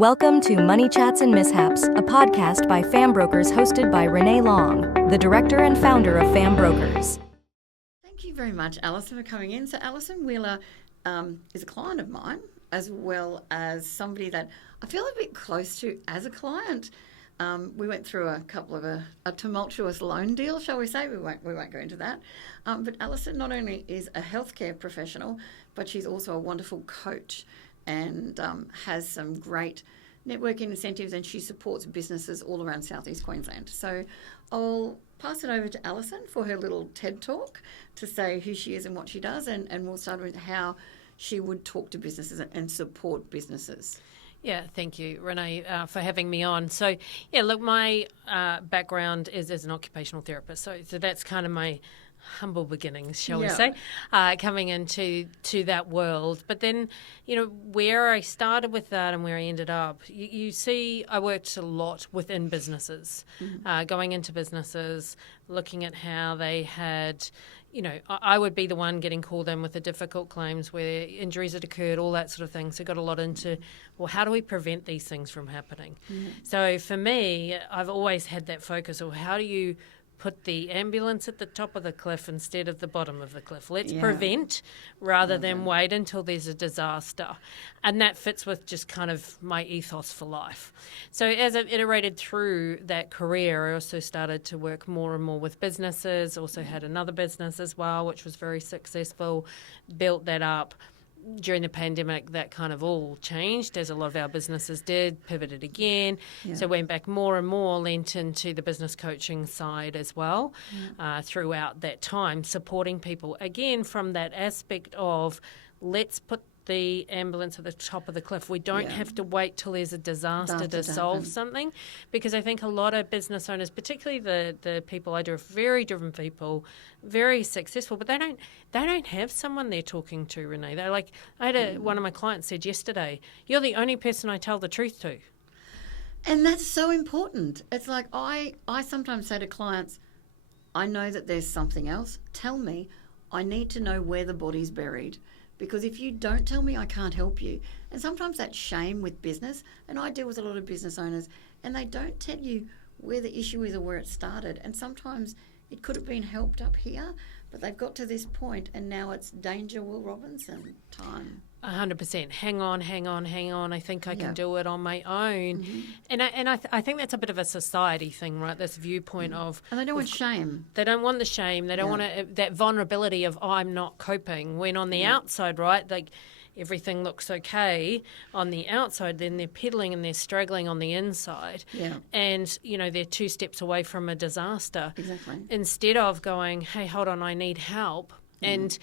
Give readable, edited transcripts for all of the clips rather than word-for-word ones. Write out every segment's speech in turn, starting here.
Welcome to Money Chats and Mishaps, a podcast by Fam Brokers hosted by Renae Long, the director and founder of Fam Brokers. Thank you very much, Alison, for coming in. So Alison Wheeler is a client of mine, as well as somebody that I feel a bit close to as a client. We went through a couple of a tumultuous loan deal, shall we say. We won't go into that. But Alison not only is a healthcare professional, but she's also a wonderful coach and has some great networking incentives, and she supports businesses all around Southeast Queensland. So I'll pass it over to Alison for her little TED Talk to say who she is and what she does, and we'll start with how she would talk to businesses and support businesses. Yeah, thank you, Renae, for having me on. So, yeah, look, my background is as an occupational therapist. So that's kind of my humble beginnings, shall we say, coming into that world. But then, where I started with that and where I ended up, you see, I worked a lot within businesses, going into businesses, looking at how they had, I would be the one getting called in with the difficult claims where injuries had occurred, all that sort of thing. So got a lot into, well, how do we prevent these things from happening? So for me, I've always had that focus of how do you put the ambulance at the top of the cliff instead of the bottom of the cliff. Let's prevent rather than wait until there's a disaster. And that fits with just kind of my ethos for life. So as I've iterated through that career, I also started to work more and more with businesses, also had another business as well, which was very successful, built that up. During the pandemic, that kind of all changed, as a lot of our businesses did, pivoted again. So went back more and more, lent into the business coaching side as well throughout that time, supporting people, again, from that aspect of let's put the ambulance at the top of the cliff. We don't have to wait till there's a disaster to solve something, because I think a lot of business owners, particularly the people I do, are very driven people, very successful, but they don't have someone they're talking to, Renae. They're like, one of my clients said yesterday, you're the only person I tell the truth to. And that's so important. It's like I sometimes say to clients, I know that there's something else. Tell me. I need to know where the body's buried. Because if you don't tell me, I can't help you. And sometimes that's shame with business. And I deal with a lot of business owners, and they don't tell you where the issue is or where it started. And sometimes it could have been helped up here, but they've got to this point, and now it's danger, Will Robinson time. 100%. Hang on. I think I can do it on my own. And I think that's a bit of a society thing, right? This viewpoint of... And they don't want shame. They don't want the shame. They don't want that vulnerability of, I'm not coping. When on the outside, right, like everything looks okay on the outside, then they're peddling and they're struggling on the inside. And, they're 2 steps away from a disaster. Exactly. Instead of going, hey, hold on, I need help. And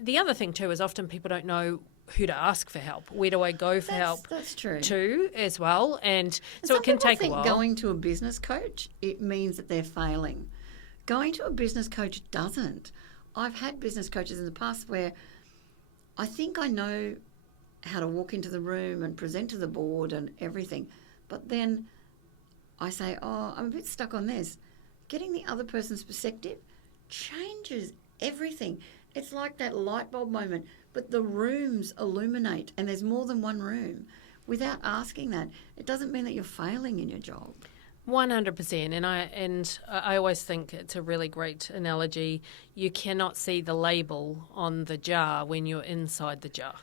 the other thing, too, is often people don't know who to ask for help. Where do I go for help? That's true. Too, as well. And so it can take a while. Going to a business coach, it means that they're failing. Going to a business coach doesn't. I've had business coaches in the past where I think I know how to walk into the room and present to the board and everything, but then I say, I'm a bit stuck on this. Getting the other person's perspective changes everything. It's like that light bulb moment, but the rooms illuminate, and there's more than one room. Without asking that, it doesn't mean that you're failing in your job. 100%, and I always think it's a really great analogy. You cannot see the label on the jar when you're inside the jar.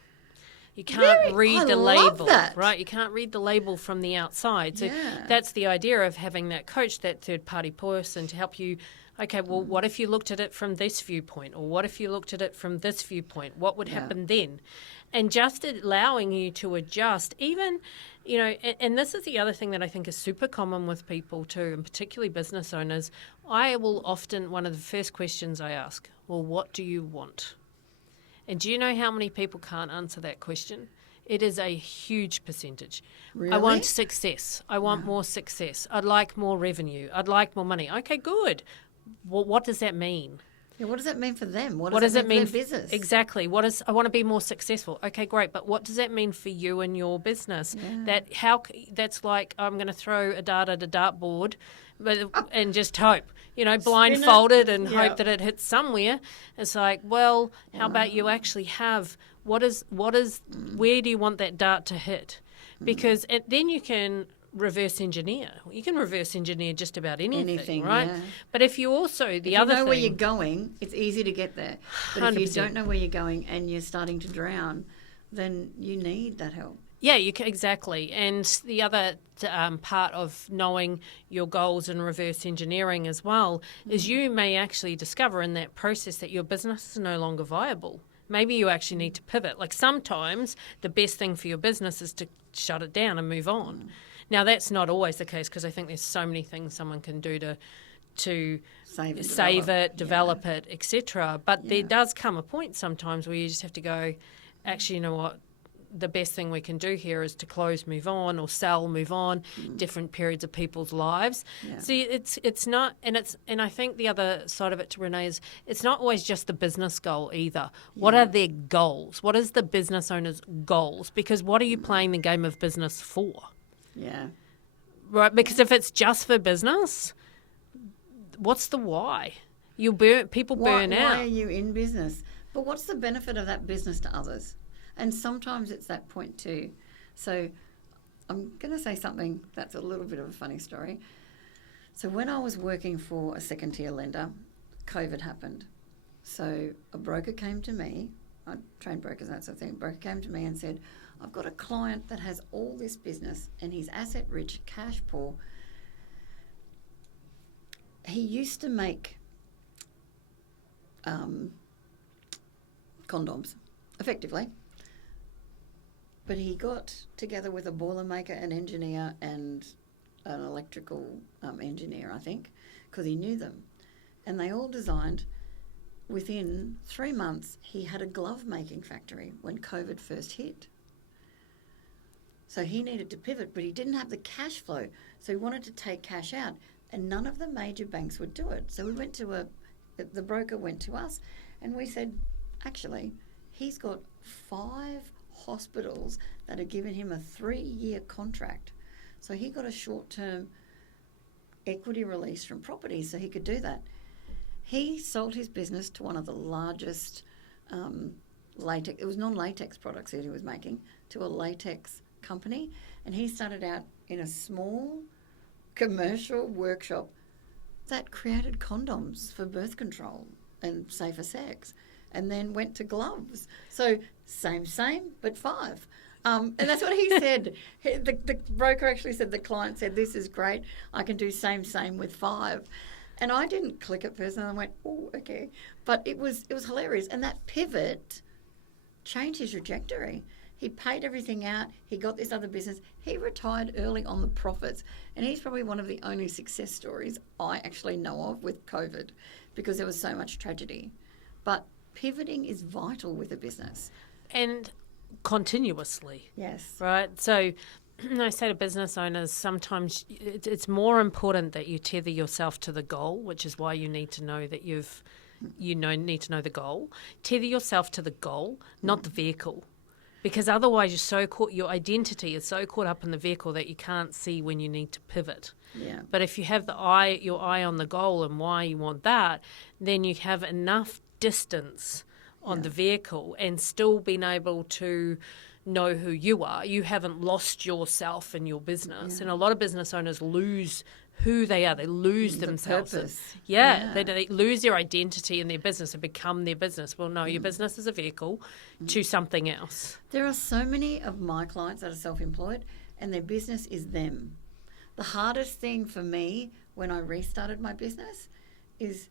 You can't read the label, right? You can't read the label from the outside. So that's the idea of having that coach, that third-party person to help you. Okay, well, what if you looked at it from this viewpoint? Or what if you looked at it from this viewpoint? What would happen then? And just allowing you to adjust, even, and this is the other thing that I think is super common with people too, and particularly business owners. I will often, one of the first questions I ask, well, what do you want? And do you know how many people can't answer that question? It is a huge percentage. Really? I want success. I want more success. I'd like more revenue. I'd like more money. Okay, good. Well, what does that mean? Yeah, what does that mean for them? What does it mean for their business? Exactly. I want to be more successful. Okay, great. But what does that mean for you and your business? That's like I'm going to throw a dart at a dartboard, and just hope. Blindfolded and hope that it hits somewhere. It's like, well, how about you actually have where do you want that dart to hit? because then you can reverse engineer. You can reverse engineer just about anything, right? Yeah. But if you also, If you know where you're going, it's easy to get there. But 100%. if you don't know where you're going and you're starting to drown, then you need that help. Yeah, you can, exactly. And the other part of knowing your goals and reverse engineering as well is you may actually discover in that process that your business is no longer viable. Maybe you actually need to pivot. Like sometimes the best thing for your business is to shut it down and move on. Now, that's not always the case because I think there's so many things someone can do to save it, develop it, etc. But there does come a point sometimes where you just have to go, actually, you know what? The best thing we can do here is to close, move on, or sell, move on. Different periods of people's lives. Yeah. See, it's not, and I think the other side of it to Renae is it's not always just the business goal either. What are their goals? What is the business owner's goals? Because what are you playing the game of business for? Yeah. Right. Because if it's just for business, what's the why? People burn out. Why are you in business? But what's the benefit of that business to others? And sometimes it's that point too. So I'm going to say something that's a little bit of a funny story. So when I was working for a second tier lender, COVID happened. So a broker came to me, I train brokers and that sort of thing, a broker came to me and said, I've got a client that has all this business and he's asset rich, cash poor. He used to make condoms, effectively. But he got together with a boiler maker, an engineer, and an electrical engineer, I think, because he knew them. And they all designed. Within 3 months, he had a glove making factory when COVID first hit. So he needed to pivot, but he didn't have the cash flow. So he wanted to take cash out, and none of the major banks would do it. So we went to the broker went to us, and we said, actually, he's got 5 hospitals that have given him a 3-year contract. So he got a short-term equity release from property so he could do that. He sold his business to one of the largest latex, it was non-latex products that he was making, to a latex company. And he started out in a small commercial workshop that created condoms for birth control and safer sex, and then went to gloves. So same, but 5. And that's what he said. The broker actually said, the client said, this is great. I can do same with 5. And I didn't click at first, and I went, oh, okay. But it was hilarious. And that pivot changed his trajectory. He paid everything out. He got this other business. He retired early on the profits. And he's probably one of the only success stories I actually know of with COVID, because there was so much tragedy. But pivoting is vital with a business. And continuously. Yes. Right? So I say to business owners, sometimes it's more important that you tether yourself to the goal, which is why you need to know that need to know the goal. Tether yourself to the goal, not the vehicle. Because otherwise your identity is so caught up in the vehicle that you can't see when you need to pivot. Yeah. But if you have your eye on the goal and why you want that, then you have enough distance on the vehicle and still being able to know who you are. You haven't lost yourself in your business. Yeah. And a lot of business owners lose who they are. They lose themselves. Purpose. They lose their identity in their business and become their business. Well, no, your business is a vehicle to something else. There are so many of my clients that are self-employed and their business is them. The hardest thing for me when I restarted my business is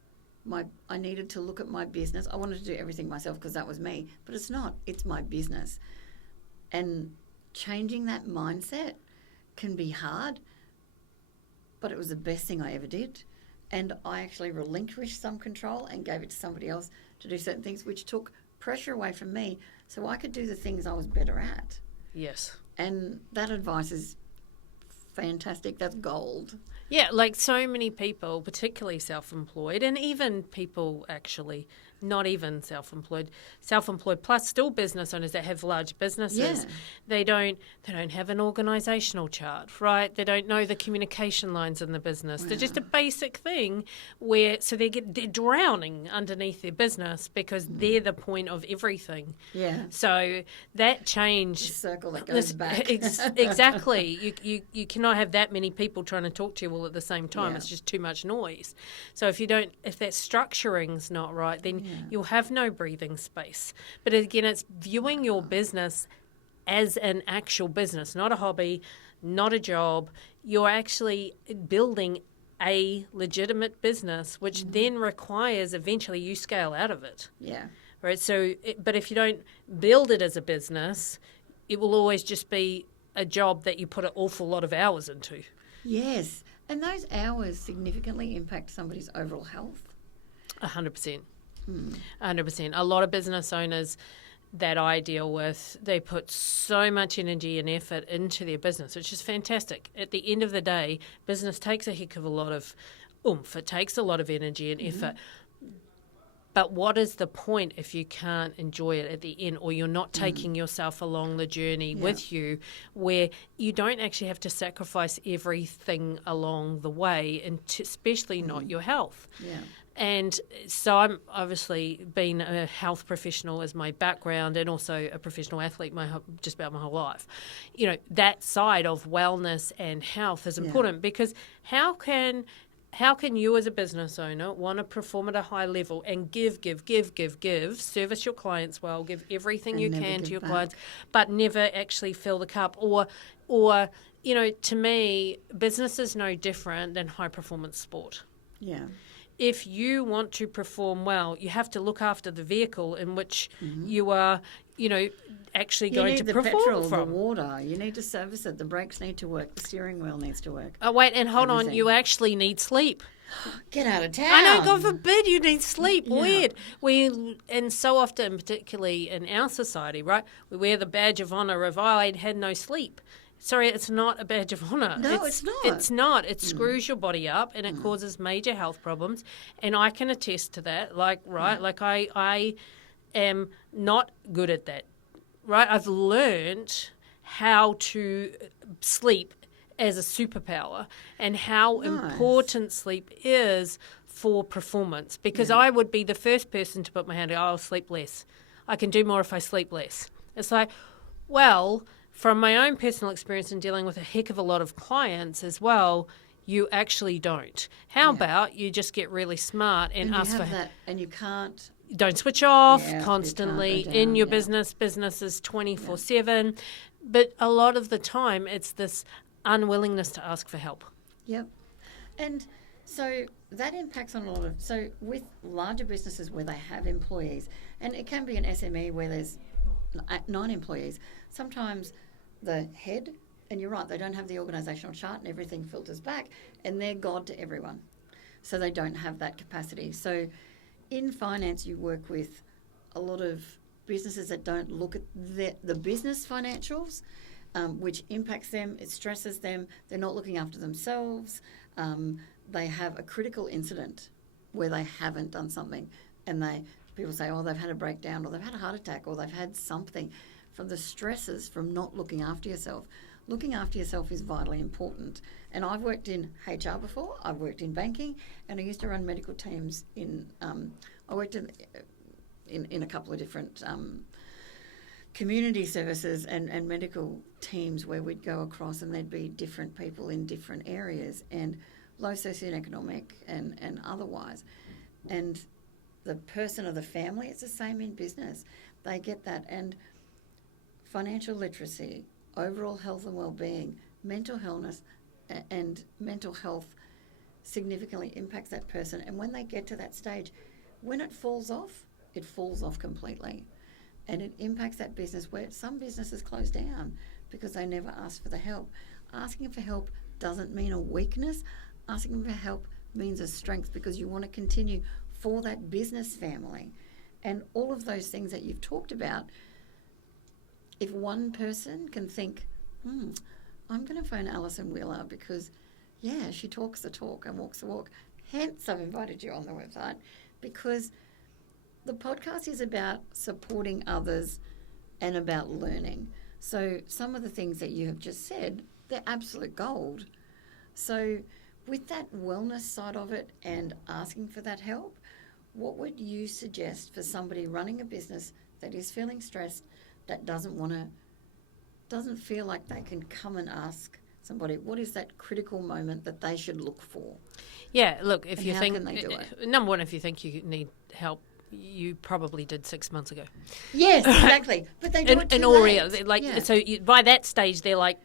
I needed to look at my business. I wanted to do everything myself because that was me, but it's not. It's my business. And changing that mindset can be hard, but it was the best thing I ever did. And I actually relinquished some control and gave it to somebody else to do certain things, which took pressure away from me so I could do the things I was better at. Yes. And that advice is fantastic. That's gold. Yeah, like so many people, particularly self-employed, and even people actually not even self-employed. Self-employed plus still business owners that have large businesses. Yeah. They don't have an organisational chart, right? They don't know the communication lines in the business. They're just a basic thing so they're drowning underneath their business because they're the point of everything. Yeah. So that change, The circle that goes back. exactly. You cannot have that many people trying to talk to you all at the same time. Yeah. It's just too much noise. So if that structuring's not right, then you'll have no breathing space. But again, it's viewing your business as an actual business, not a hobby, not a job. You're actually building a legitimate business, which then requires eventually you scale out of it. Yeah. Right. So, but if you don't build it as a business, it will always just be a job that you put an awful lot of hours into. Yes. And those hours significantly impact somebody's overall health. 100%. 100%. A lot of business owners that I deal with, they put so much energy and effort into their business, which is fantastic. At the end of the day, business takes a heck of a lot of oomph. It takes a lot of energy and effort. But what is the point if you can't enjoy it at the end, or you're not taking yourself along the journey with you, where you don't actually have to sacrifice everything along the way, and especially not your health. Yeah. And so I'm obviously been a health professional as my background, and also a professional athlete just about my whole life. You know, that side of wellness and health is important because how can you as a business owner want to perform at a high level and give, service your clients well, give everything And you never can give to your back. clients, but never actually fill the cup? Or you know, to me, business is no different than high performance sport. Yeah. If you want to perform well, you have to look after the vehicle in which you are, you know, actually going to perform petrol, from. the water. You need to service it. The brakes need to work. The steering wheel needs to work. Oh, wait, and hold on. Everything. You actually need sleep. Get out of town. I know, God forbid you need sleep. Yeah. Weird. And so often, particularly in our society, right, we wear the badge of honour of, I had no sleep. Sorry, it's not a badge of honour. No, it's not. It's not. It screws your body up and it causes major health problems. And I can attest to that. Like I am not good at that. Right? I've learned how to sleep as a superpower and how important sleep is for performance, because I would be the first person to put my hand out, I'll sleep less. I can do more if I sleep less. It's like, well, from my own personal experience in dealing with a heck of a lot of clients as well, you actually don't. How about you just get really smart and ask for that, and you can't. Don't switch off Yeah, you constantly can't go in down, your yeah. business. Business is 24/7. But a lot of the time, it's this unwillingness to ask for help. Yep. And so that impacts on a lot of. So with larger businesses where they have employees, and it can be an SME where there's 9 employees, sometimes the head, and you're right, they don't have the organisational chart and everything filters back, and they're God to everyone. So they don't have that capacity. So in finance, you work with a lot of businesses that don't look at the business financials, which impacts them, it stresses them, they're not looking after themselves, they have a critical incident where they haven't done something, and people say, they've had a breakdown, or they've had a heart attack, or they've had something from the stresses from not looking after yourself. Looking after yourself is vitally important. And I've worked in HR before, I've worked in banking, and I used to run medical teams I worked in a couple of different community services and medical teams where we'd go across and there'd be different people in different areas, and low socioeconomic and otherwise. And the person or the family, it's the same in business. They get that. And financial literacy, overall health and well-being, mental illness and mental health significantly impacts that person. And when they get to that stage, when it falls off completely. And it impacts that business, where some businesses close down because they never ask for the help. Asking for help doesn't mean a weakness. Asking for help means a strength, because you want to continue for that business family. And all of those things that you've talked about, if one person can think, I'm going to phone Alison Wheeler because, she talks the talk and walks the walk. Hence, I've invited you on the website, because the podcast is about supporting others and about learning. So some of the things that you have just said, they're absolute gold. So with that wellness side of it and asking for that help, what would you suggest for somebody running a business that is feeling stressed, that doesn't feel like they can come and ask somebody? What is that critical moment that they should look for? Yeah, look, if And you how think, can they do it? number one, if you think you need help, you probably did 6 months ago. Yes, exactly. But they do it too in all late. reality, so by that stage, they're like,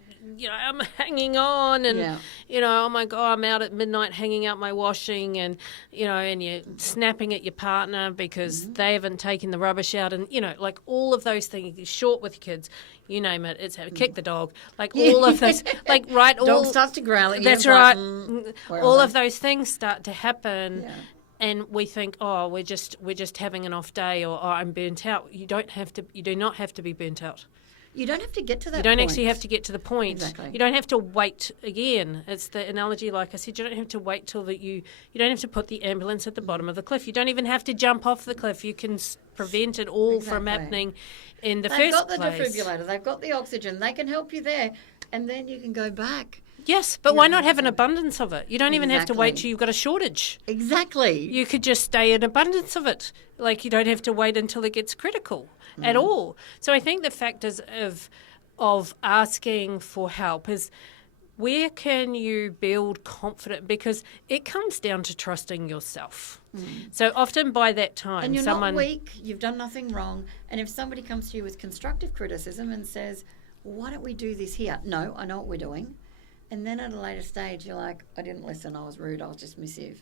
I'm hanging on, and oh my God, I'm out at midnight hanging out my washing, and and you're snapping at your partner because they haven't taken the rubbish out, and like all of those things. You're short with your kids, you name it. It's kick the dog, like all of those, like right. Dog starts to growl at you. That's right. All of those things start to happen. Yeah. And we think, oh, we're just having an off day, or I'm burnt out. You do not have to be burnt out. You don't have to get to that point. You don't actually have to get to the point. Exactly. You don't have to wait again. It's the analogy, like I said, you don't have to wait till that you don't have to put the ambulance at the bottom of the cliff. You don't even have to jump off the cliff. You can prevent it all from happening in the They've first got the place. defibrillator. They've got the oxygen. They can help you there. And then you can go back. Yes, but why not have an abundance of it? You don't even have to wait Exactly. till you've got a shortage. Exactly. You could just stay in abundance of it. Like you don't have to wait until it gets critical at all. So I think the factors of asking for help is, where can you build confidence? Because it comes down to trusting yourself. So often by that time, and you're not weak. You've done nothing wrong. And if somebody comes to you with constructive criticism and says, well, why don't we do this here? No, I know what we're doing. And then at a later stage, you're like, I didn't listen. I was rude. I was dismissive.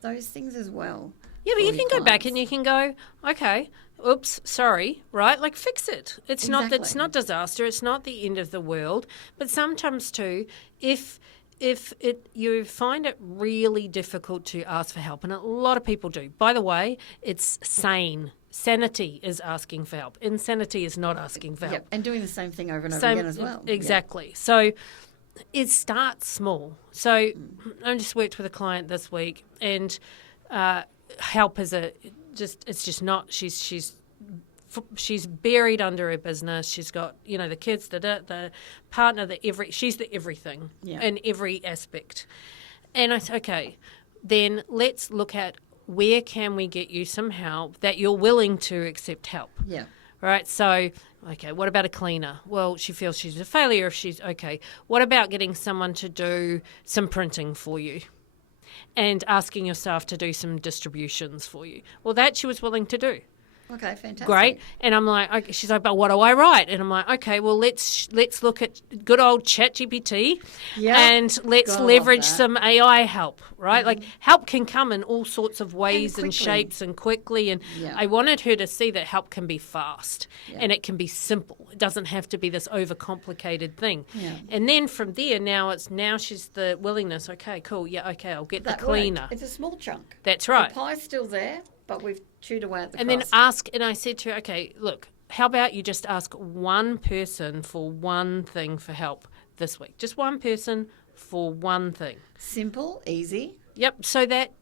Those things as well. Yeah, but you can go back and you can go, okay, oops, sorry, right? Like fix it. It's not disaster. It's not the end of the world. But sometimes too, if you find it really difficult to ask for help, and a lot of people do. By the way, it's sane. Sanity is asking for help. Insanity is not asking for help. Yep. And doing the same thing over and over again as well. Exactly. Yep. So it starts small. So I just worked with a client this week, and help is it's just not. She's buried under her business. She's got the kids, the partner, she's the everything in every aspect. And I said, okay, then let's look at, where can we get you some help that you're willing to accept help? Yeah. Right. So, okay, what about a cleaner? Well, she feels she's a failure if she's okay. What about getting someone to do some printing for you and asking yourself to do some distributions for you? Well, that she was willing to do. Okay, fantastic. Great. And I'm like, okay. She's like, but what do I write? And I'm like, okay, well, let's look at good old ChatGPT and let's leverage some AI help, right? Like help can come in all sorts of ways and shapes and quickly. And I wanted her to see that help can be fast and it can be simple. It doesn't have to be this overcomplicated thing. Yeah. And then from there, now she's the willingness. Okay, cool. Yeah, okay, I'll get the cleaner. It's a small chunk. That's right. The pie's still there, but we've chewed away at the crust. And then ask, and I said to her, okay, look, how about you just ask one person for one thing for help this week? Just one person for one thing. Simple, easy. Yep, so that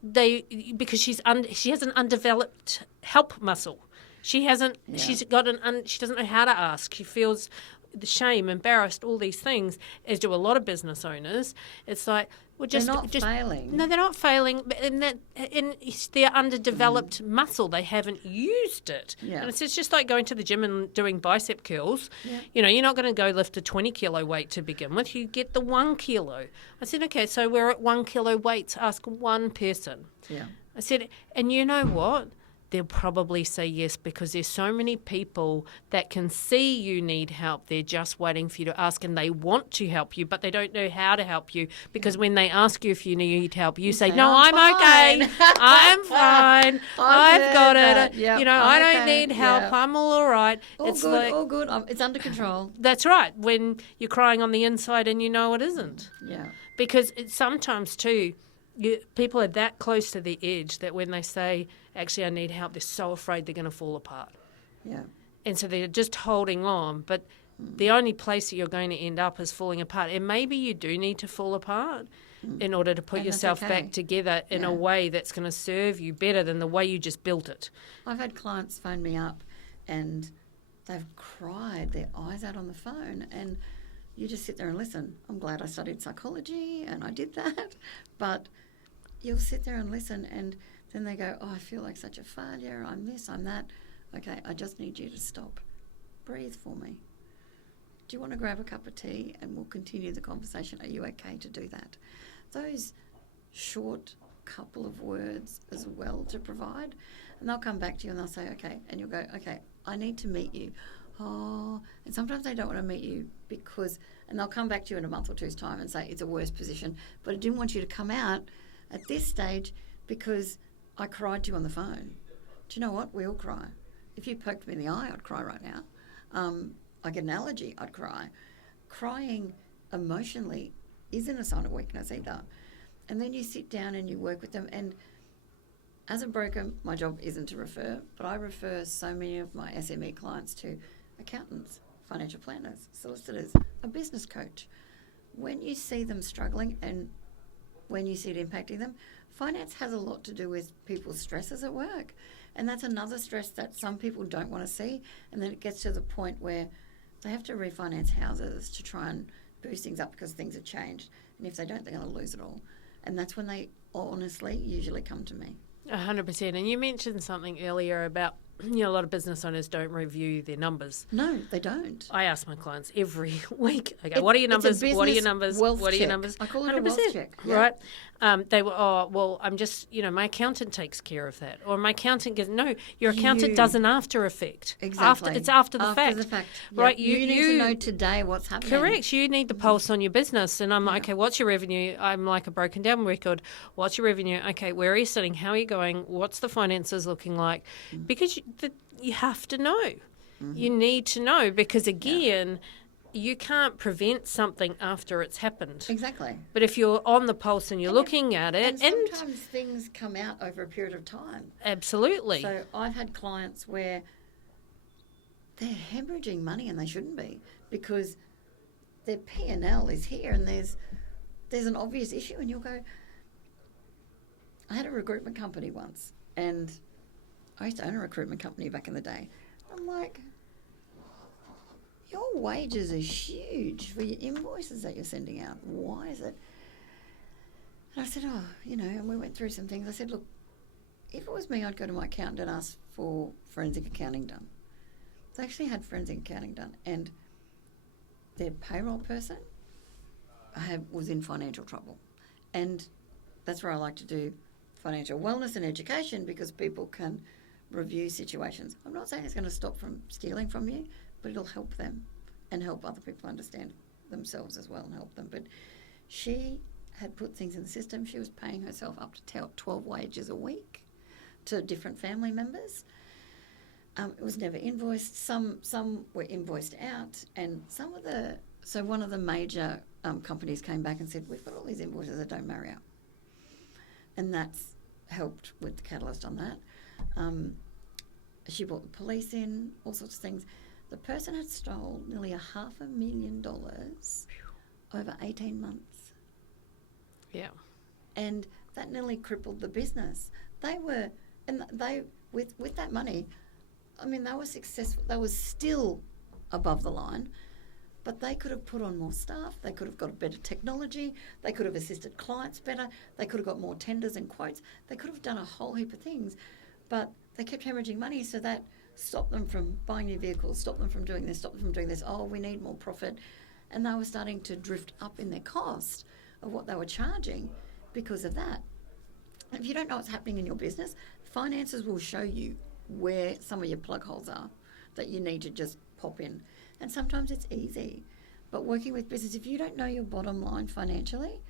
because she has an undeveloped help muscle. She hasn't, she doesn't know how to ask. She feels the shame, embarrassed, all these things, as do a lot of business owners. It's like, well, they're not failing. No, they're not failing, but in their underdeveloped muscle, they haven't used it. Yeah. And it's just like going to the gym and doing bicep curls. Yeah. You're not going to go lift a 20 kilo weight to begin with. You get the 1 kilo. I said, okay, so we're at 1 kilo weights. Ask one person. Yeah. I said, and you know what? They'll probably say yes, because there's so many people that can see you need help. They're just waiting for you to ask, and they want to help you, but they don't know how to help you, because when they ask you if you need help, you say, no, I'm okay. I'm fine. I've got it. Yep, I don't need help. Yep. I'm all right. All good. It's under control. That's right. When you're crying on the inside and you know it isn't. Yeah. Because sometimes too, people are that close to the edge that when they say, actually, I need help, they're so afraid they're going to fall apart. Yeah. And so they're just holding on. But The only place that you're going to end up is falling apart. And maybe you do need to fall apart in order to put And that's yourself okay. back together in a Yeah. way that's going to serve you better than the way you just built it. I've had clients phone me up and they've cried their eyes out on the phone, and you just sit there and listen. I'm glad I studied psychology and I did that, but you'll sit there and listen, and then they go, oh, I feel like such a failure, I'm this, I'm that. Okay, I just need you to stop. Breathe for me. Do you want to grab a cup of tea and we'll continue the conversation? Are you okay to do that? Those short couple of words as well to provide, and they'll come back to you and they'll say, okay, and you'll go, okay, I need to meet you. Oh, and sometimes they don't want to meet you because, and they'll come back to you in a month or two's time and say, it's a worse position, but I didn't want you to come out at this stage because I cried to you on the phone. Do you know what? We all cry. If you poked me in the eye, I'd cry right now. I get an allergy, I'd cry. Crying emotionally isn't a sign of weakness either. And then you sit down and you work with them. And as a broker, my job isn't to refer, but I refer so many of my SME clients to accountants, financial planners, solicitors, a business coach. When you see them struggling and when you see it impacting them, finance has a lot to do with people's stresses at work. And that's another stress that some people don't want to see. And then it gets to the point where they have to refinance houses to try and boost things up because things have changed. And if they don't, they're going to lose it all. And that's when they honestly usually come to me. 100%. And you mentioned something earlier about, a lot of business owners don't review their numbers. No, they don't. I ask my clients every week, okay, what are your numbers? What are your numbers? What are your numbers? I call it a wealth check. Yeah. Right? They were, I'm just, my accountant takes care of that. Or my accountant goes, no, your accountant does an after effect. Exactly. It's after the fact. After the fact. Right? Yep. You need to know today what's happening. Correct. You need the pulse on your business. And I'm like, okay, what's your revenue? I'm like a broken down record. What's your revenue? Okay, where are you sitting? How are you going? What's the finances looking like? Because you have to know. You need to know because, again, you can't prevent something after it's happened. Exactly. But if you're on the pulse and you're looking at it... And sometimes things come out over a period of time. Absolutely. So I've had clients where they're hemorrhaging money and they shouldn't be because their P&L is here and there's an obvious issue and you'll go... I had a recruitment company once and I used to own a recruitment company back in the day. I'm like, your wages are huge for your invoices that you're sending out. Why is it? And I said, and we went through some things. I said, look, if it was me, I'd go to my accountant and ask for forensic accounting done. They actually had forensic accounting done, and their payroll person was in financial trouble. And that's where I like to do financial wellness and education because people can review situations. I'm not saying it's going to stop from stealing from you, but it'll help them and help other people understand themselves as well and help them. But she had put things in the system. She was paying herself up to 12 wages a week to different family members. It was never invoiced. Some were invoiced out, and so one of the major companies came back and said, we've got all these invoices that don't marry up. And that's helped with the catalyst on that. She brought the police in, all sorts of things. The person had stole nearly $500,000 over 18 months. Yeah. And that nearly crippled the business. With that money, they were successful. They were still above the line, but they could have put on more staff. They could have got better technology. They could have assisted clients better. They could have got more tenders and quotes. They could have done a whole heap of things, but they kept hemorrhaging money, so that stopped them from buying new vehicles, stopped them from doing this, stopped them from doing this. Oh, we need more profit. And they were starting to drift up in their cost of what they were charging because of that. And if you don't know what's happening in your business, finances will show you where some of your plug holes are that you need to just pop in. And sometimes it's easy. But working with business, if you don't know your bottom line financially,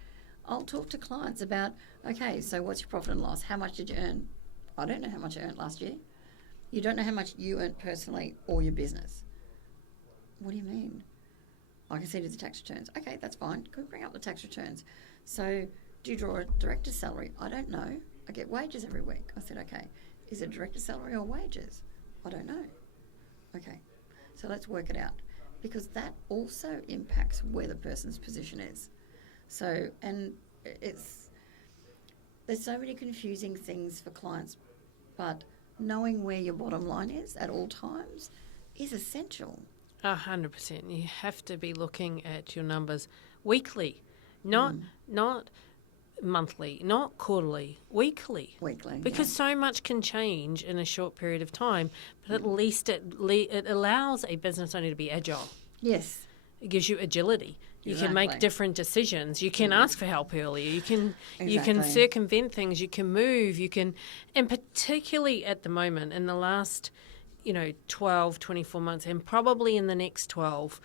I'll talk to clients about, okay, so what's your profit and loss? How much did you earn? I don't know how much I earned last year. You don't know how much you earned personally or your business. What do you mean? I can send you the tax returns. Okay, that's fine. Can we bring up the tax returns? So do you draw a director's salary? I don't know. I get wages every week. I said, okay, is it director's salary or wages? I don't know. Okay, so let's work it out. because that also impacts where the person's position is. So, and there's so many confusing things for clients, but knowing where your bottom line is at all times is essential. 100%. You have to be looking at your numbers weekly, not monthly, not quarterly, weekly. Because so much can change in a short period of time, but at least it allows a business owner to be agile. Yes. It gives you agility. You can make different decisions. You can ask for help earlier. You can circumvent things. You can move. And particularly at the moment, in the last 12, 24 months, and probably in the next 12,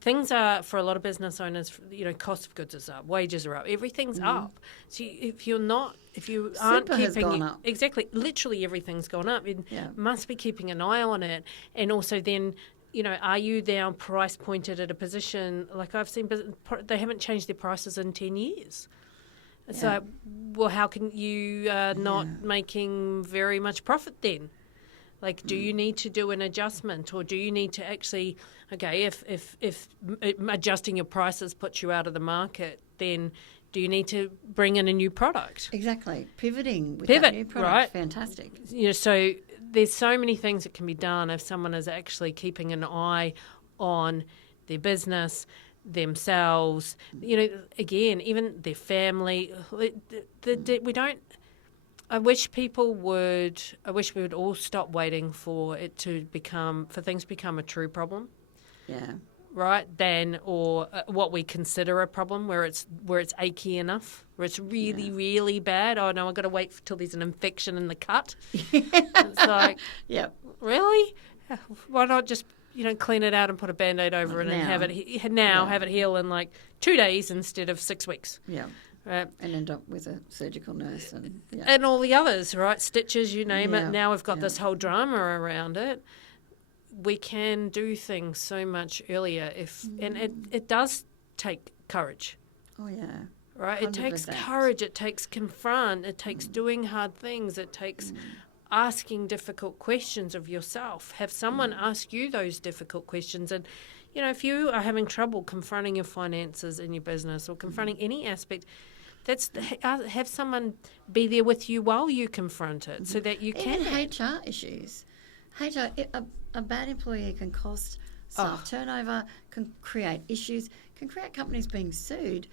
things are, for a lot of business owners, cost of goods is up, wages are up, everything's up. So if you aren't Super has gone up. Exactly, literally everything's gone up. You must be keeping an eye on it. And also then, are you now price pointed at a position, like I've seen, they haven't changed their prices in 10 years. It's like, well, how can you not making very much profit then? Like, do you need to do an adjustment, or do you need to actually, if adjusting your prices puts you out of the market, then do you need to bring in a new product? Exactly. Pivoting with that new product. Right? Fantastic. So there's so many things that can be done if someone is actually keeping an eye on their business, themselves, again, even their family. We don't... I wish we would all stop waiting for things to become a true problem. Yeah. Right? Or what we consider a problem, where it's achy enough, where it's really, really bad. Oh no, I've got to wait till there's an infection in the cut. It's like, really? Why not just clean it out and put a Band-Aid over it and have it heal in like 2 days instead of 6 weeks. Yeah. Right. And end up with a surgical nurse and all the others, right? Stitches, you name it. Now we've got this whole drama around it. We can do things so much earlier and it does take courage. Oh yeah. Right? 100%. It takes courage, it takes confront, it takes doing hard things, it takes asking difficult questions of yourself. Have someone ask you those difficult questions. And if you are having trouble confronting your finances in your business or confronting any aspect, have someone be there with you while you confront it, so that you can. Even HR issues. A bad employee can cost staff turnover, can create issues, can create companies being sued.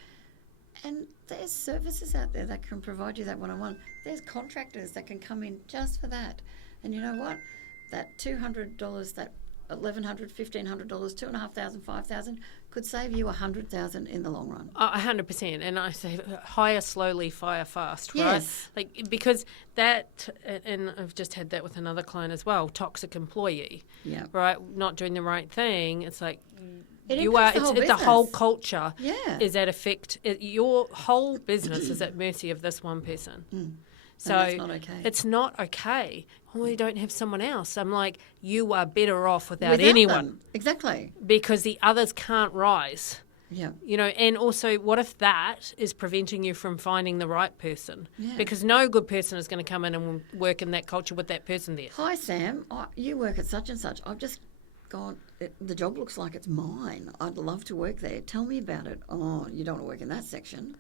And there's services out there that can provide you that one-on-one. There's contractors that can come in just for that. And you know what? That $200, that $1,100, $1,500, $2,500, $5,000 could save you $100,000 in the long run. 100%, and I say hire slowly, fire fast, right? Yes. Because that, and I've just had that with another client as well. Toxic employee, right? Not doing the right thing. It's like it's the whole culture. Is at effect. Your whole business is at mercy of this one person. So that's not okay. It's not okay. Oh, we don't have someone else. I'm like, you are better off without anyone. Them. Exactly. Because the others can't rise. Yeah. And also, what if that is preventing you from finding the right person? Yeah. Because no good person is going to come in and work in that culture with that person there. Hi, Sam. You work at such and such. I've just gone, the job looks like it's mine. I'd love to work there. Tell me about it. Oh, you don't want to work in that section.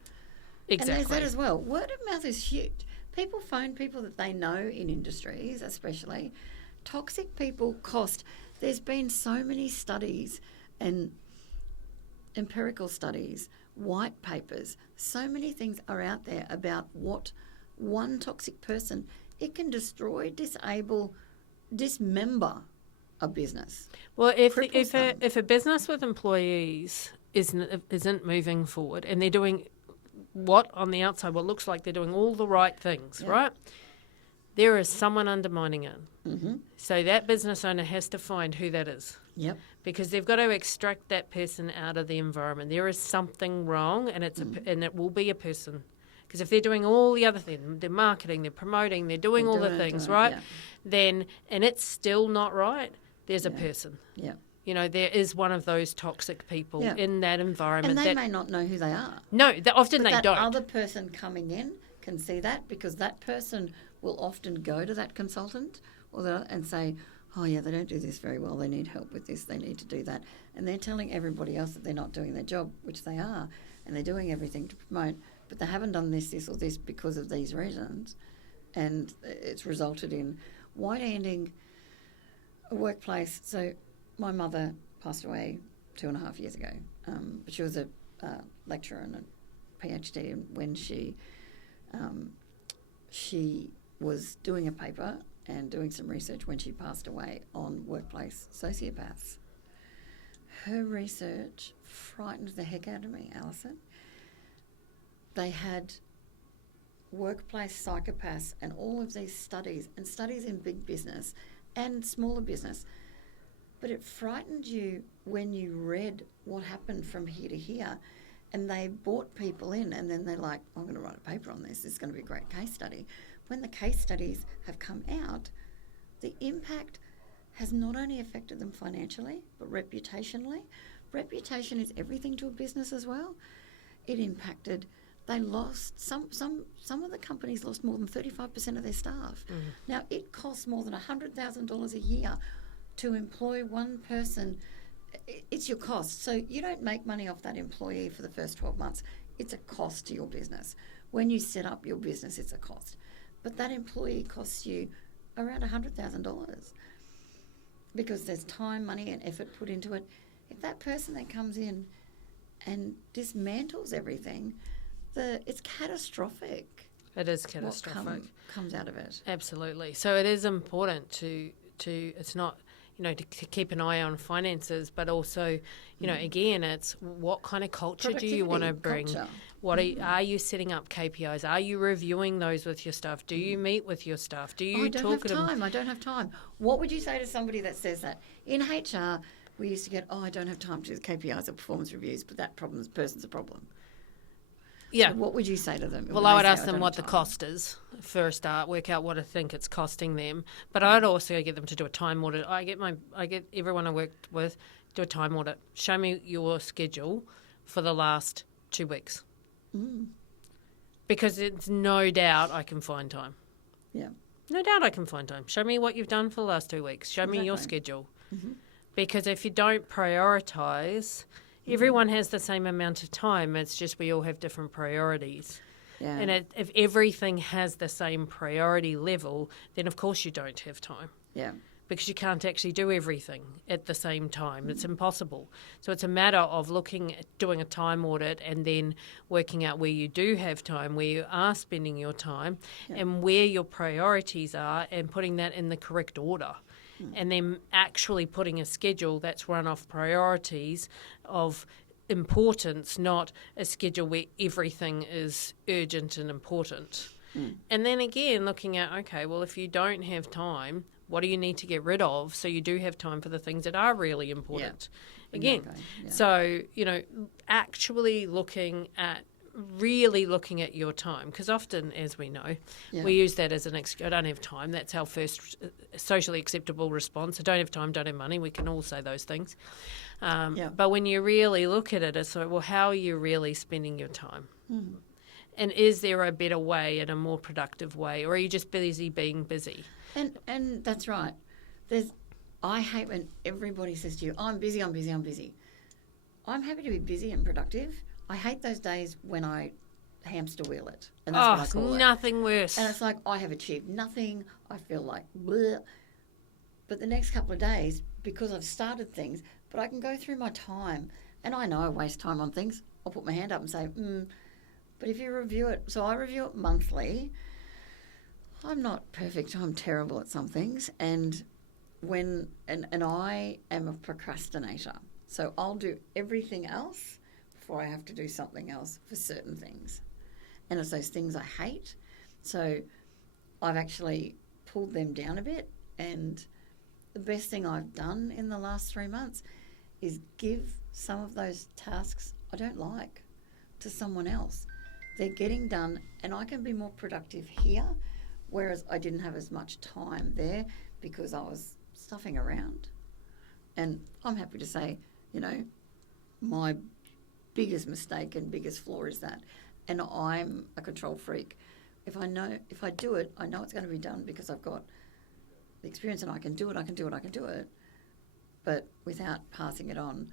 Exactly. And there's that as well. Word of mouth is huge. People phone people that they know in industries, especially. Toxic people cost. There's been so many studies and empirical studies, white papers, so many things are out there about what one toxic person, it can destroy, disable, dismember a business. Well, if a business with employees isn't moving forward and they're doing what on the outside, what looks like they're doing all the right things, right? There is someone undermining it. Mm-hmm. So that business owner has to find who that is. Yep. Because they've got to extract that person out of the environment. There is something wrong, and and it will be a person. Because if they're doing all the other things, they're marketing, they're promoting, they're doing all the things, right? Then, and it's still not right, there's a person. Yeah. There is one of those toxic people in that environment. And they may not know who they are. No, often they don't. That other person coming in can see that, because that person will often go to that consultant and say, oh, yeah, they don't do this very well. They need help with this. They need to do that. And they're telling everybody else that they're not doing their job, which they are, and they're doing everything to promote, but they haven't done this, this or this because of these reasons. And it's resulted in wide-ending a workplace. So my mother passed away 2.5 years ago. But she was a lecturer and a PhD, and when she was doing a paper and doing some research when she passed away on workplace sociopaths. Her research frightened the heck out of me, Alison. They had workplace psychopaths and all of these studies, and studies in big business and smaller business. But it frightened you when you read what happened from here to here. And they brought people in, and then they're like, I'm going to write a paper on this. This is going to be a great case study. When the case studies have come out, the impact has not only affected them financially, but reputationally. Reputation is everything to a business as well. It impacted, they lost, some of the companies lost more than 35% of their staff. Mm. Now, it costs more than $100,000 a year to employ one person. It's your cost. So you don't make money off that employee for the first 12 months. It's a cost to your business. When you set up your business, it's a cost. But that employee costs you around $100,000 because there's time, money and effort put into it. If that person that comes in and dismantles everything, it's catastrophic. It is catastrophic. What comes out of it. Absolutely. So it is important to it's not, to keep an eye on finances, but also, again, it's what kind of culture do you want to bring? Culture. What are you setting up KPIs? Are you reviewing those with your staff? Do you meet with your staff? Do you talk to them? I don't have time. What would you say to somebody that says that? In HR, we used to get, I don't have time to do the KPIs or performance reviews, but that person's a problem. Yeah. So what would you say to them? Well, I would ask them what the cost is for a start, work out what I think it's costing them. But I'd also get them to do a time audit. I get everyone I worked with do a time audit. Show me your schedule for the last 2 weeks. Mm. Because it's no doubt I can find time. Yeah. No doubt I can find time. Show me what you've done for the last 2 weeks. Show me your schedule. Mm-hmm. Because if you don't prioritise, everyone has the same amount of time. It's just we all have different priorities. Yeah. And if everything has the same priority level, then of course you don't have time. Yeah. Because you can't actually do everything at the same time. It's impossible. So it's a matter of doing a time audit and then working out where you do have time, where you are spending your time, and where your priorities are, and putting that in the correct order. And then actually putting a schedule that's run off priorities of importance, not a schedule where everything is urgent and important. And then again, looking at, okay, well, if you don't have time, what do you need to get rid of so you do have time for the things that are really important? Yeah. Again, so, actually really looking at your time, because often, as we know, we use that as an excuse. I don't have time. That's our first socially acceptable response. I don't have time, don't have money. We can all say those things. But when you really look at it, it's like, well, how are you really spending your time? Mm-hmm. And is there a better way and a more productive way, or are you just busy being busy? And that's right. I hate when everybody says to you, I'm busy. I'm happy to be busy and productive. I hate those days when I hamster wheel it. And that's what I call nothing worse. And it's like I have achieved nothing. I feel like bleh. But the next couple of days, because I've started things, but I can go through my time, and I know I waste time on things. I'll put my hand up and say, but if you review it, so I review it monthly. I'm not perfect. I'm terrible at some things. And I am a procrastinator. So I'll do everything else before I have to do something else for certain things. And it's those things I hate. So I've actually pulled them down a bit. And the best thing I've done in the last 3 months is give some of those tasks I don't like to someone else. They're getting done and I can be more productive here, whereas I didn't have as much time there because I was stuffing around. And I'm happy to say, my biggest mistake and biggest flaw is that. And I'm a control freak. If I do it, I know it's going to be done because I've got the experience and I can do it. But without passing it on,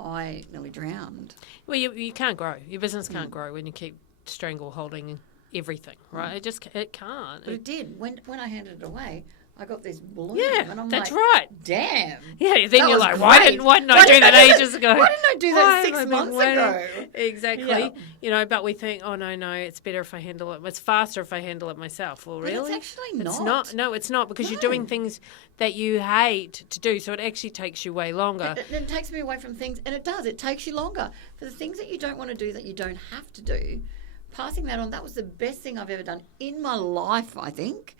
I nearly drowned. Well, you can't grow. Your business can't grow when you keep strangle holding everything, right? It can't. But it did. When I handed it away, I got this balloon. Yeah, and I'm that's like, right. Damn. Yeah, then you're like, great. why didn't I do that ages ago? Why didn't I do that Why have I 6 been months waiting? ago? Exactly. Yeah. But we think, oh, no, it's better if I handle it. It's faster if I handle it myself. Well, really? But it's actually not. It's not. No, it's not, because you're doing things that you hate to do, so it actually takes you way longer. It takes me away from things, and it does. It takes you longer. For the things that you don't want to do, that you don't have to do, passing that on, that was the best thing I've ever done in my life, I think.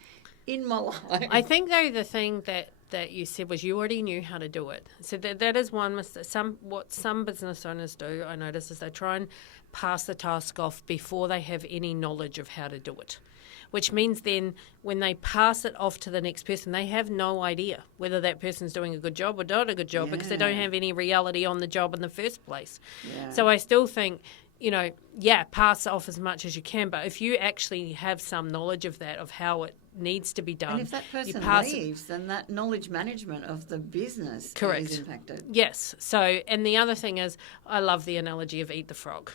In my life. I think, though, the thing that you said was you already knew how to do it. So that is one mistake. What some business owners do, I notice, is they try and pass the task off before they have any knowledge of how to do it, which means then when they pass it off to the next person, they have no idea whether that person's doing a good job or not a good job, because they don't have any reality on the job in the first place. Yeah. So I still think, pass off as much as you can, but if you actually have some knowledge of that, of how it needs to be done. And if that person leaves, then that knowledge management of the business is impacted. Yes. So, and the other thing is, I love the analogy of eat the frog.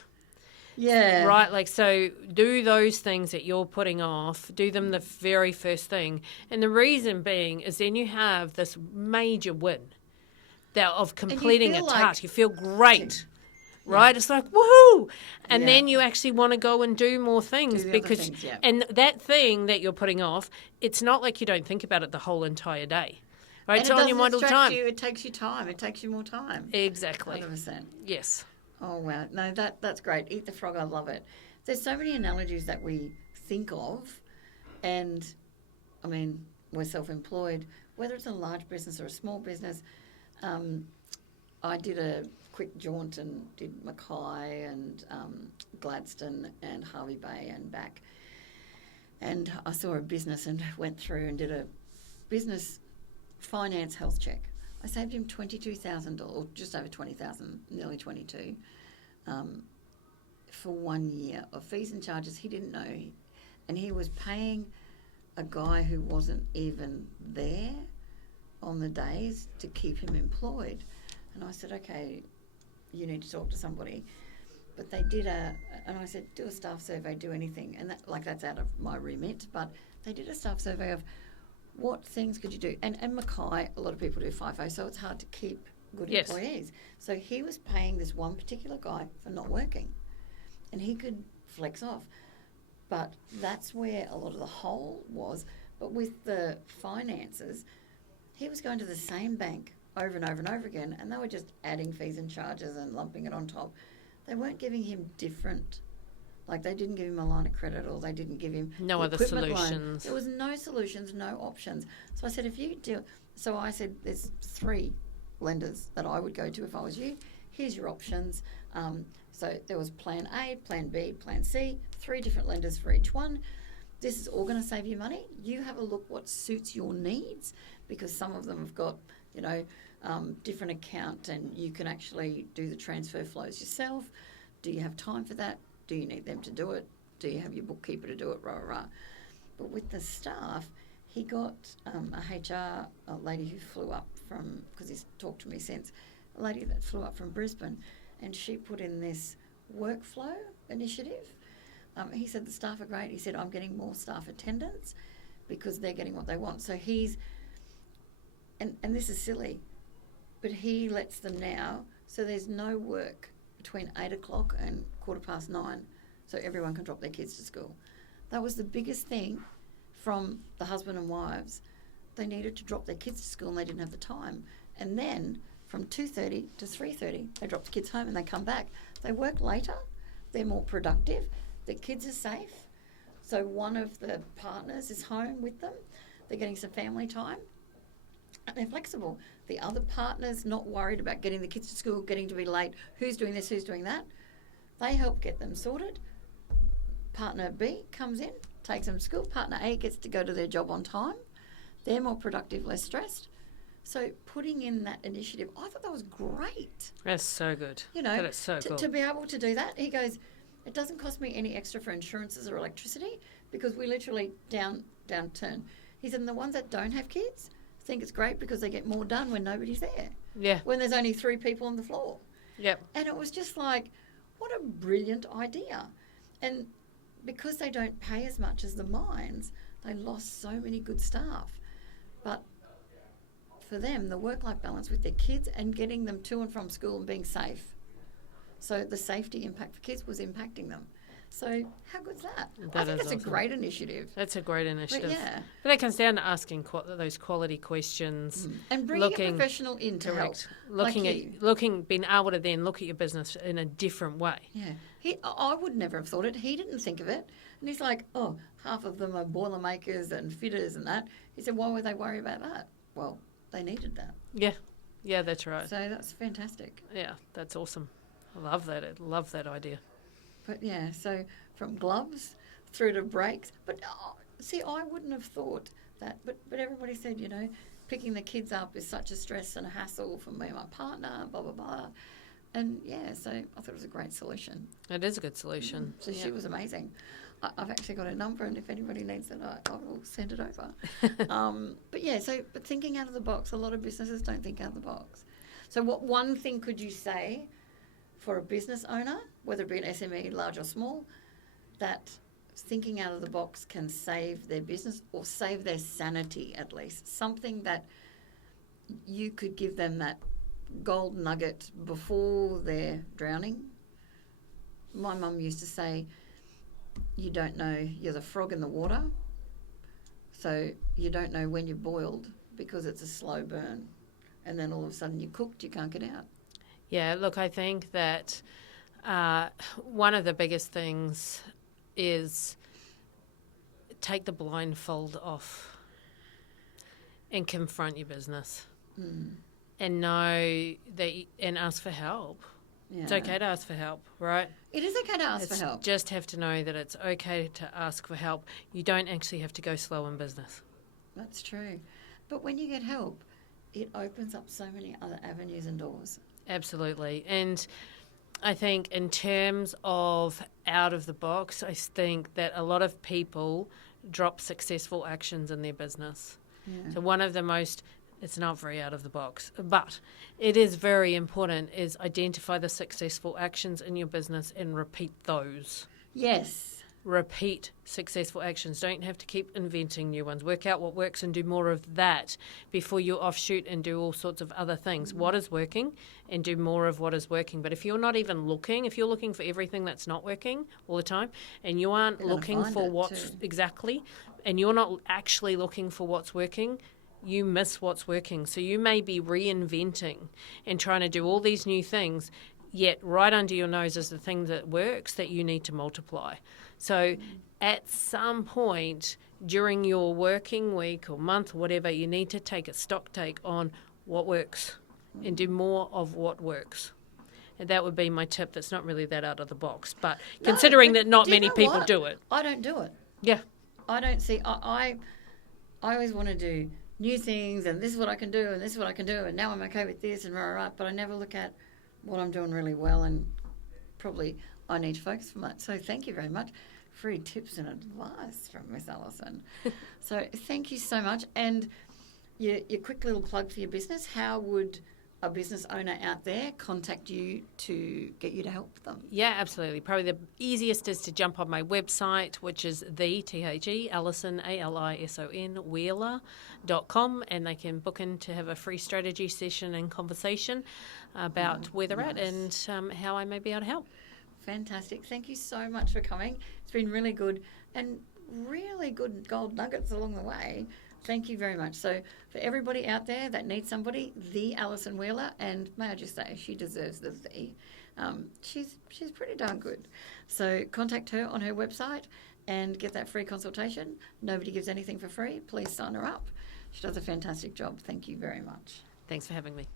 Yeah. Right? Like, so do those things that you're putting off, do them the very first thing. And the reason being is then you have this major win of completing a task. You feel great. Right? It's like, woohoo! And then you actually want to go and do more things and that thing that you're putting off, it's not like you don't think about it the whole entire day. Right? And it's on your mind all the time. It takes you time. It takes you more time. Exactly. 100%. Yes. Oh, wow. No, that's great. Eat the frog. I love it. There's so many analogies that we think of. And, I mean, we're self-employed. Whether it's a large business or a small business, I did a quick jaunt and did Mackay and Gladstone and Hervey Bay and back. And I saw a business and went through and did a business finance health check. I saved him $22,000, or just over $20,000, nearly $22,000, for 1 year of fees and charges he didn't know. And he was paying a guy who wasn't even there on the days to keep him employed. And I said, okay, you need to talk to somebody. But they did and I said, do a staff survey, do anything. And that's out of my remit, but they did a staff survey of what things could you do. And Mackay, a lot of people do FIFO, so it's hard to keep good employees. So he was paying this one particular guy for not working, and he could flex off. But that's where a lot of the hole was. But with the finances, he was going to the same bank over and over and over again, and they were just adding fees and charges and lumping it on top. They weren't giving him different, like they didn't give him a line of credit, or they didn't give him no other solutions. Loan. There was no solutions, no options. So I said, there's 3 lenders that I would go to if I was you. Here's your options. So there was plan A, plan B, plan C, 3 different lenders for each one. This is all going to save you money. You have a look what suits your needs, because some of them have got, different account, and you can actually do the transfer flows yourself. Do you have time for that? Do you need them to do it? Do you have your bookkeeper to do it? Rah, rah, rah. But with the staff, he got a HR lady who flew up from, because he's talked to me since, a lady that flew up from Brisbane, and she put in this workflow initiative. He said the staff are great. He said, I'm getting more staff attendance because they're getting what they want. So he's, and this is silly, but he lets them now, so there's no work between 8 o'clock and 9:15, so everyone can drop their kids to school. That was the biggest thing from the husband and wives. They needed to drop their kids to school and they didn't have the time. And then from 2:30 to 3:30, they drop the kids home and they come back. They work later, they're more productive, their kids are safe. So one of the partners is home with them, they're getting some family time, and they're flexible. The other partner's not worried about getting the kids to school, getting to be late, who's doing this, who's doing that. They help get them sorted. Partner B comes in, takes them to school. Partner A gets to go to their job on time. They're more productive, less stressed. So putting in that initiative, I thought that was great. That's so good. That is so cool. To be able to do that, he goes, it doesn't cost me any extra for insurances or electricity, because we literally downturn. He said, and the ones that don't have kids think it's great because they get more done when nobody's there. Yeah. When there's only 3 people on the floor. Yep. And it was just like, what a brilliant idea. And because they don't pay as much as the mines, they lost so many good staff. But for them, the work-life balance with their kids and getting them to and from school and being safe. So the safety impact for kids was impacting them. So how good's that? I think it's awesome. A great initiative. That's a great initiative. But that comes down to asking those quality questions. And bringing a professional in to help. Being able to then look at your business in a different way. Yeah. I would never have thought it. He didn't think of it. And he's like, half of them are boilermakers and fitters and that. He said, why would they worry about that? Well, they needed that. Yeah. Yeah, that's right. So that's fantastic. Yeah, that's awesome. I love that. I love that idea. But yeah, so from gloves through to brakes. But see, I wouldn't have thought that. But everybody said, picking the kids up is such a stress and a hassle for me and my partner, blah, blah, blah. And yeah, so I thought it was a great solution. It is a good solution. So she was amazing. I've actually got her number, and if anybody needs it, I will send it over. But thinking out of the box, a lot of businesses don't think out of the box. So what one thing could you say for a business owner, whether it be an SME, large or small, that thinking out of the box can save their business or save their sanity at least? Something that you could give them that gold nugget before they're drowning. My mum used to say, you don't know, you're the frog in the water, so you don't know when you're boiled because it's a slow burn. And then all of a sudden you're cooked, you can't get out. Yeah, look, I think that one of the biggest things is take the blindfold off and confront your business and know that and ask for help. Yeah. It's okay to ask for help, right? It is okay to ask for help. Just have to know that it's okay to ask for help. You don't actually have to go slow in business. That's true. But when you get help, it opens up so many other avenues and doors. Absolutely. And I think in terms of out of the box, I think that a lot of people drop successful actions in their business. Yeah. So one of the most, it's not very out of the box, but it is very important, is identify the successful actions in your business and repeat those. Yes. Repeat successful actions. Don't have to keep inventing new ones. Work out what works and do more of that before you offshoot and do all sorts of other things. What is working and do more of what is working. But if you're not even looking, if you're looking for everything that's not working all the time and you aren't looking for what's exactly, and you're not actually looking for what's working, you miss what's working. So you may be reinventing and trying to do all these new things, yet right under your nose is the thing that works that you need to multiply. So at some point during your working week or month or whatever, you need to take a stock take on what works and do more of what works. And that would be my tip. That's not really that out of the box. But considering that not many people do it. I don't do it. Yeah. I don't see. I always want to do new things, and this is what I can do, and this is what I can do, and now I'm okay with this, and but I never look at what I'm doing really well, and probably I need to focus on that. So thank you very much. Free tips and advice from Miss Alison. So thank you so much. And your quick little plug for your business, how would a business owner out there contact you to get you to help them? Yeah, absolutely. Probably the easiest is to jump on my website, which is Alison, Alison, Wheeler.com, and they can book in to have a free strategy session and conversation about where they're at and how I may be able to help. Fantastic. Thank you so much for coming. It's been really good and really good gold nuggets along the way. Thank you very much. So for everybody out there that needs somebody, the Alison Wheeler, and may I just say she deserves the "the." She's pretty darn good. So contact her on her website and get that free consultation. Nobody gives anything for free. Please sign her up. She does a fantastic job. Thank you very much. Thanks for having me.